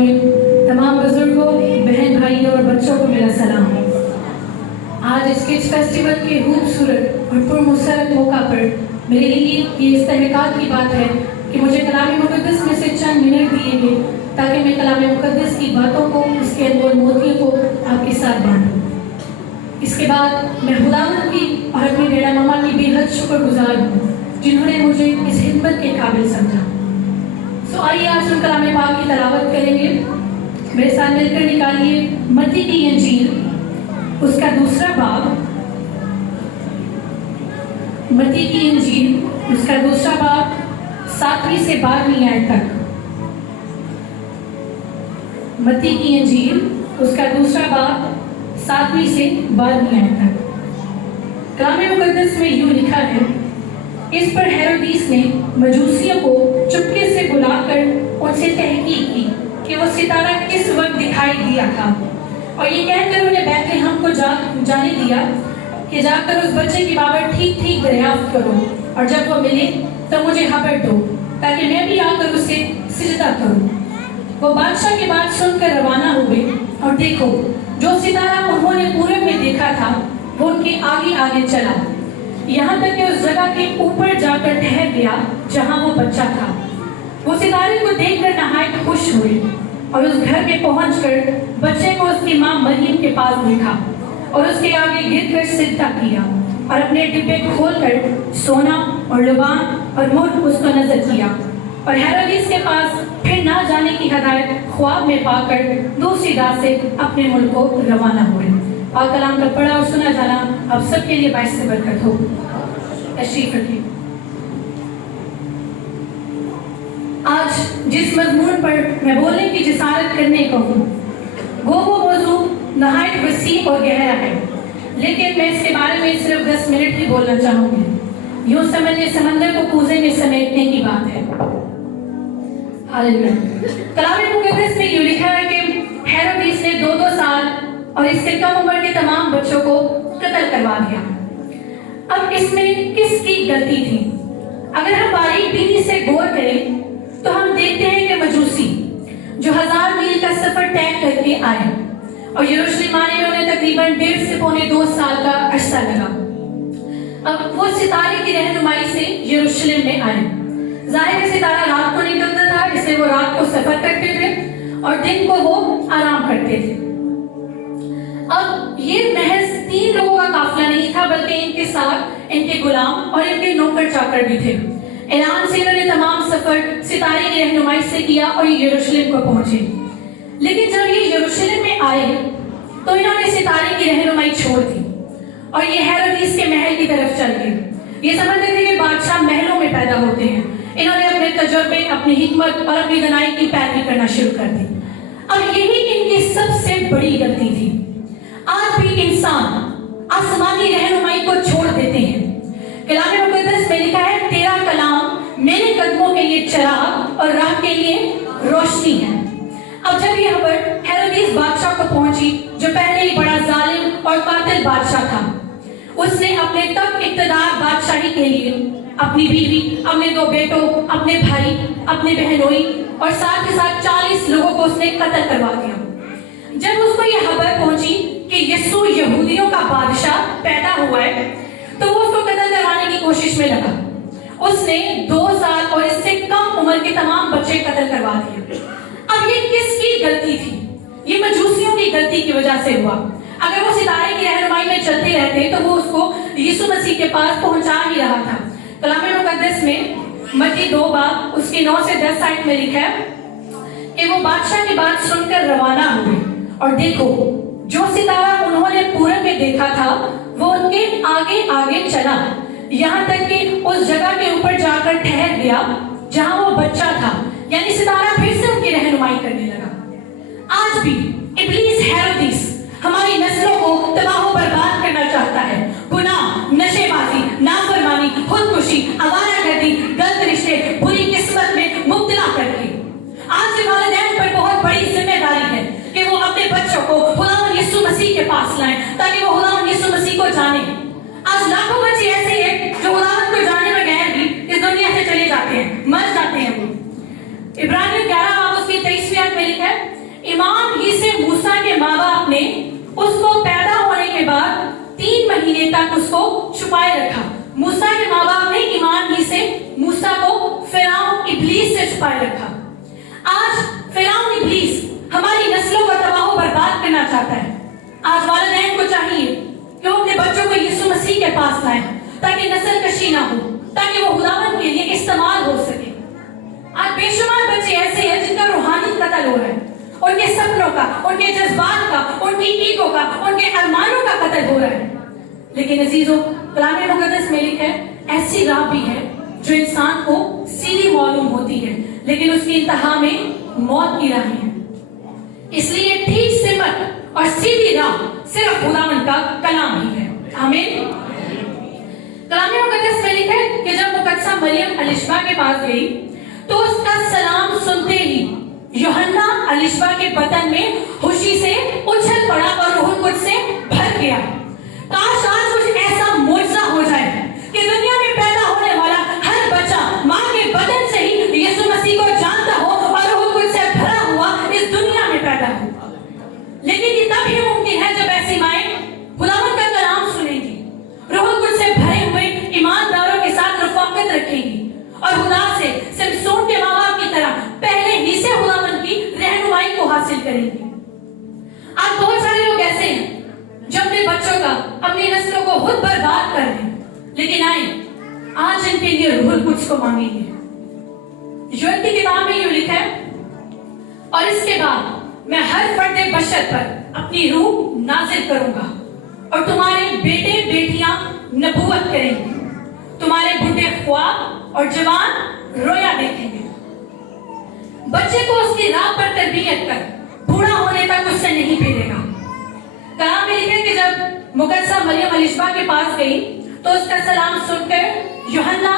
में तमाम बुजुर्गों, बहन भाइयों और बच्चों को मेरा सलाम। आज इस किड्स फेस्टिवल के खूबसूरत और पुरमसरत मौका पर मेरे लिए ये इस्तेहकाक की बात है कि मुझे कलाम मुक़द्दस में से चंद मिनट दिए गए ताकि मैं कलाम मुक़द्दस की बातों को, उसके अनमोल मोतियों को आपके साथ बांटूं। इसके बाद मैं खुदावंद की और अपनी डेरा मामा की बेहद शुक्रगुजार हूँ जिन्होंने मुझे इस खिदमत के काबिल समझा। सो आइए आज हम कलाम पाक की तलावत करेंगे। मेरे साथ मिलकर निकालिए मत्ती की इंजील, उसका दूसरा बाब। मत्ती की इंजील, उसका दूसरा बाब 7वीं से 12वीं आयत तक। मत्ती की इंजील, उसका दूसरा बाब 7वीं से 12वीं आयत तक। कलाम मुक़द्दस में यूं लिखा है, इस पर हेरोदीस ने मजूसियों को चुपके से बुलाकर उनसे तहकीक की कि वो सितारा किस वक्त दिखाई दिया था, और ये कहकर उन्हें बैतलहम को जाने दिया कि जाकर उस बच्चे की बाबत ठीक ठीक दरियाफ्त करो, और जब वो मिले तब मुझे खबर दो ताकि मैं भी आकर उसे सिजदा करूं। वो बादशाह की बात सुनकर रवाना हुए, और देखो जो सितारा उन्होंने पूरब में देखा था वो उनके आगे आगे चला, यहाँ तक कि उस जगह के ऊपर जाकर ठहर गया जहाँ वो बच्चा था। वो सितारे को देखकर नहायत खुश हुए, और उस घर में पहुंचकर बच्चे को उसकी माँ मरियम के पास देखा, और उसके आगे गिरकर सिजदा किया, और अपने डिब्बे खोलकर सोना और लुबान और मुर्ग उसको नजर किया, और हेरोदिस के पास फिर ना जाने की हदायत ख्वाब में पाकर दूसरी रात से अपने मुल्क को रवाना हुए। पाक कलाम का पढ़ा और सुना जाना आप सबके लिए बाइस से बरकत हो। तशरीफ रखिए। आज जिस मजमून पर मैं बोलने की जिसारत करने को हूँ वो मौजू नहायत वसी और गहरा है, लेकिन मैं इसके बारे में सिर्फ 10 मिनट ही बोलना चाहूंगी। यूं समझिए समंदर को कूजे में समेटने की बात है। हालेलुया। कलाम मुक़द्दस में यूं लिखा है कि हेरोदिस ने 2-2 साल और इससे कम उम्र के तमाम बच्चों को कत्ल करवा दिया। अब इसमें किसकी गलती थी? अगर हम बारीक बीनी से गौर करें तो हम देखते हैं कि मजूसी जो 1000 मील का सफर तय करके आए, और यरूशलेम आने में उन्हें तकरीबन 1.5 से पौने 2 साल का अरसा लगा। अब वो सितारे की रहनुमाई से यरूशलेम में आए। जाहिर है सितारा रात को निकलता था, इसलिए वो रात को सफर करते थे और दिन को वो आराम करते थे। अब ये महज 3 लोगों का काफिला नहीं था, बल्कि इनके साथ इनके गुलाम और इनके नौकर चाकर भी थे। ईरान से इन्होंने तमाम सफर सितारे की रहनुमाई से किया और ये यरूशलेम को पहुंचे। लेकिन जब ये यरूशलेम में आए तो इन्होंने सितारे की रहनुमाई छोड़ दी और ये हेरोदिस के महल की तरफ चल गए। ये समझते थे कि बादशाह महलों में पैदा होते हैं। इन्होंने अपने तजुर्बे, अपनी हिकमत और अपनी दनाई की पैरवी करना शुरू कर दी। अब यही इनकी सबसे बड़ी गलती थी। आज भी इंसान आसमानी रहनुमाई को छोड़ देते हैं। कलाम मुक़द्दस में लिखा है, तेरा कलाम मेरे कदमों के लिए चिराग और राह के लिए रोशनी है। अब जब यह खबर हेरोदिस बादशाह को पहुंची, जो पहले ही बड़ा जालिम और कातिल बादशाह था, उसने अपने तक इक़्तिदार बादशाही के लिए अपनी बीवी, अपने 2 बेटों, अपने भाई, अपने बहनोई और साथ ही साथ 40 लोगों को उसने कत्ल करवा दिया। जब उसको यह खबर पहुंची कि यीशु यहूदियों का बादशाह पैदा हुआ है, तो वो उसको कत्ल करवाने की कोशिश में लगा। उसने 2 साल और इससे कम उम्र के तमाम बच्चे कत्ल करवा दिए। अब ये किसकी गलती थी? ये मजूसियों की गलती की वजह से हुआ। अगर वो सितारे की रहनुमाई में चलते रहते तो वो उसको यीशु मसीह के पास पहुंचा ही रहा था। कलाम मुक़द्दस में मत्ती 2 बाब उसके 9 से 10 आयत में लिखा है कि वो बादशाह की बात सुनकर रवाना हुए, और देखो जो सितारा उन्होंने पूरब में देखा था वो उनके आगे आगे चला, यहाँ तक कि उस जगह के ऊपर जाकर ठहर गया जहाँ वो बच्चा था। यानी सितारा फिर से उनकी रहनुमाई करने लगा। आज भी इब्लीस हेरोदिस हमारी नस्लों को तबाह बर्बाद करना चाहता है। गुनाह, नशेबाजी, नाफरमानी, खुदकुशी, आवारागर्दी, गलत रिश्ते, बुरी किस्मत में मुब्तला करके आज के वालिदैन पर बहुत बड़ी जिम्मेदारी है कि वो अपने बच्चों को खुदावंद यीशु मसीह के पास लाएं ताकि वो खुदावंद यीशु मसीह को जाने। आज लाखों बच्चे ऐसे हैं जो खुदावंद को जाने बगैर भी इस दुनिया से चले जाते हैं, मर जाते हैं। वो इब्रानियों 11 बाब उसकी 23वीं आयत में लिखा है, ईमान ही से मूसा के माँ बाप ने उसको पैदा होने के बाद 3 महीने तक उसको छुपाए रखा। मूसा के माँ बाप ने ईमान ही से मूसा को फिरौन इब्लीस से छुपाए रखा। आज फिरौन इब्लीस हमारी नस्लों को तबाह बर्बाद करना चाहता है। आज वालिदैन को चाहिए कि वो अपने बच्चों को यीशु मसीह के पास लाएं ताकि नस्ल कशी ना हो, ताकि वो खुदावंद के लिए इस्तेमाल हो सके। आज बेशुमार बच्चे ऐसे हैं जिनका रूहानी कत्ल हो रहा है, उनके सपनों का, उनके जज्बात का, उनकी ईगो का, उनके अरमानों का कत्ल हो रहा है। लेकिन अजीजों, कलाम मुकद्दस में लिखा है ऐसी राह भी है जो इंसान को सीधी मालूम होती है, लेकिन उसकी इंतहा में मौत की राहें हैं। इसलिए ठीक सिमत और सीधी राह सिर्फ खुदावंद का कलाम ही है। आमीन। कलाम मुकद्दस में लिखा है कि जब मुकद्दसा मरियम अलिशबा के पास गई तो उसका सलाम सुनते ही यूहन्ना अलिशबा के बदन में खुशी से उछल पड़ा और रूह कुद्स से भर गया। काश आज कुछ ऐसा मुआजिजा हो जाए कि दुनिया में पैदा होने वाला हर बच्चा माँ के बदन से ही यीशु मसीह को जानता हो और रूह कुद्स से भरा हुआ इस दुनिया में पैदा हो। लेकिन ये तब ही मुमकिन है जब ऐसी माएं खुदावंद का कलाम सुनेंगी, रूह कुद्स से भरे हुए ईमानदारों के साथ रफाकत रखेंगी और खुदा से सिमसोन के माँ बाप की तरह पहले ही से खुदावंद की रहनुमाई को हासिल करेंगे। आज बहुत सारे लोग ऐसे हैं जो अपने बच्चों का, अपनी नस्लों को खुद बर्बाद कर रहे हैं, लेकिन आए आज इनके लिए रूहुल कुद्स को मांगेंगे। योएल की किताब में यूं लिखा है, और इसके बाद मैं हर फर्दे बशर पर अपनी रूह नाजिल करूंगा और तुम्हारे बेटे बेटियां नबूवत करेंगे, तुम्हारे बूढ़े ख्वाब और जवान रोया देखेंगे। बच्चे को उसकी राह पर तरबियत कर बूढ़ा होने तक उससे नहीं फिरेगा। कलाम में लिखा है कि जब मुकद्दसा मरियम अलिशबा के पास गई तो उसका सलाम सुनकर यूहन्ना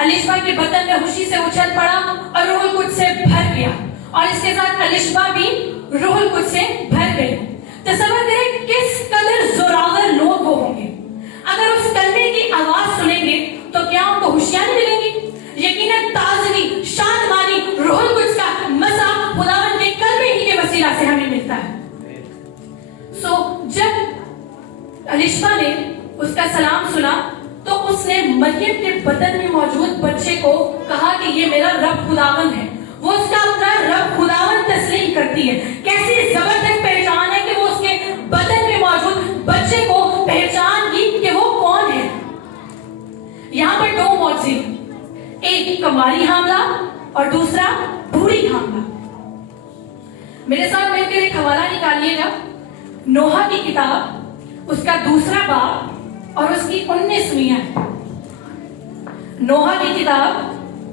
अलिशबा के बदन में खुशी से उछल पड़ा और रूह कुद्स से भर गया और इसके साथ अलिशबा भी रूह कुद्स से भर गई। तसव्वुर करें किस कदर जोरावर लोग वो होंगे। अगर उस कलमे की आवाज सुनेंगे तो क्या उनको खुशियां मिलेंगी? यकीनन ताजगी, शादमानी, रूह कुद्स का मजा खुदावंद के कलमे ही के वसीला से हमें मिलता है। जब अलिशबा ने उसका सलाम सुना तो उसने मरियम के बदन में मौजूद बच्चे को कहा कि ये मेरा रब खुदावंद है। वो उसका अपना रब खुदावंद तस्लीम करती है। कैसी जबरदस्त पहचान है कि वो उसके बदन में मौजूद बच्चे को पहचान की कि वो कौन है। यहाँ पर 2 मौजूद, एक कमारी हामला और दूसरा बूढ़ी हामला। मेरे साथ मिलकर एक हवाला निकालिएगा, नोहा की किताब, उसका 2 बाब और उसकी 19वीं आयत। नोहा की किताब,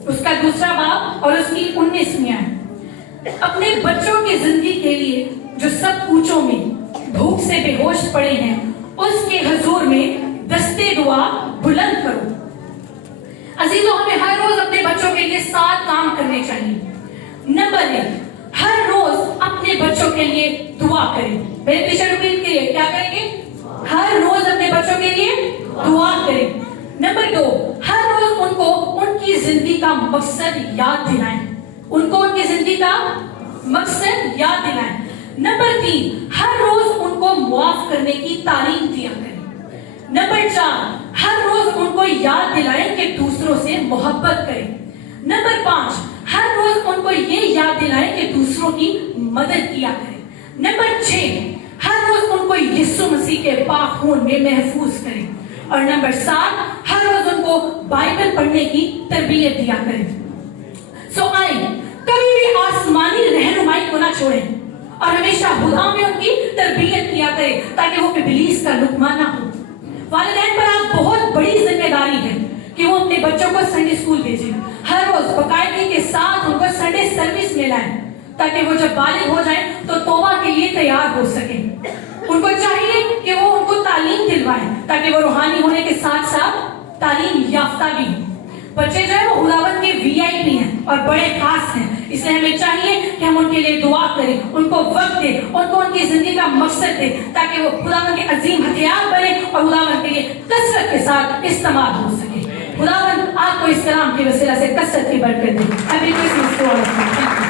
उसका 2 बाब और उसकी 19वीं आयत। अपने बच्चों की जिंदगी के लिए जो सब ऊंचों में भूख से बेहोश पड़े हैं, उसके हुजूर में दस्ते दुआ बुलंद करो। अजीजों, हमें हर रोज अपने बच्चों के लिए 7 काम करने चाहिए। नंबर 1, हर रोज अपने बच्चों के लिए दुआ करें। मेरे पीछे रिपीट करिए, क्या करेंगे? हर रोज अपने बच्चों के लिए दुआ करें। नंबर 2, हर रोज उनको उनकी जिंदगी का मकसद याद दिलाएं। उनको उनकी जिंदगी का मकसद याद दिलाएं। नंबर 3, हर रोज उनको माफ करने की तालीम दिया करें। नंबर 4, हर रोज उनको याद दिलाएं कि दूसरों से मोहब्बत करें। नंबर 5, हर रोज उनको ये याद दिलाएं कि दूसरों की मदद किया करें। नंबर 6, हर रोज उनको यीशु मसीह के पाक खून में महफूज करें। और नंबर 7, हर रोज उनको बाइबल पढ़ने की तरबियत दिया करें। आए कभी भी आसमानी रहनुमाई को ना छोड़ें और हमेशा खुदा में उनकी तरबियत किया करें ताकि वो इब्लीस का लुकमा ना हो। वालिदैन पर आज बहुत बड़ी जिम्मेदारी है कि वो अपने बच्चों को संडे स्कूल भेजें, हर रोज बाकायदगी के साथ उनको संडे सर्विस में लाएं ताकि वो जब बालिग हो जाएं तो तौबा के लिए तैयार हो सके। उनको चाहिए कि वो उनको तालीम दिलवाएं ताकि वो रूहानी होने के साथ साथ तालीम याफ्ता भी हो। बच्चे जो है वो खुदावंद के वीआईपी हैं और बड़े खास हैं, इसलिए हमें चाहिए कि हम उनके लिए दुआ करें, उनको वक्त दें, उनको उनकी जिंदगी का मकसद दें ताकि वो खुदावंद के अजीम हथियार बने और खुदावंद के लिए कसरत के साथ इस्तेमाल हो सके। खुदावंद आपको इस कलाम की वसीला से कसरत की बरकत दे। Happy Christmas to all.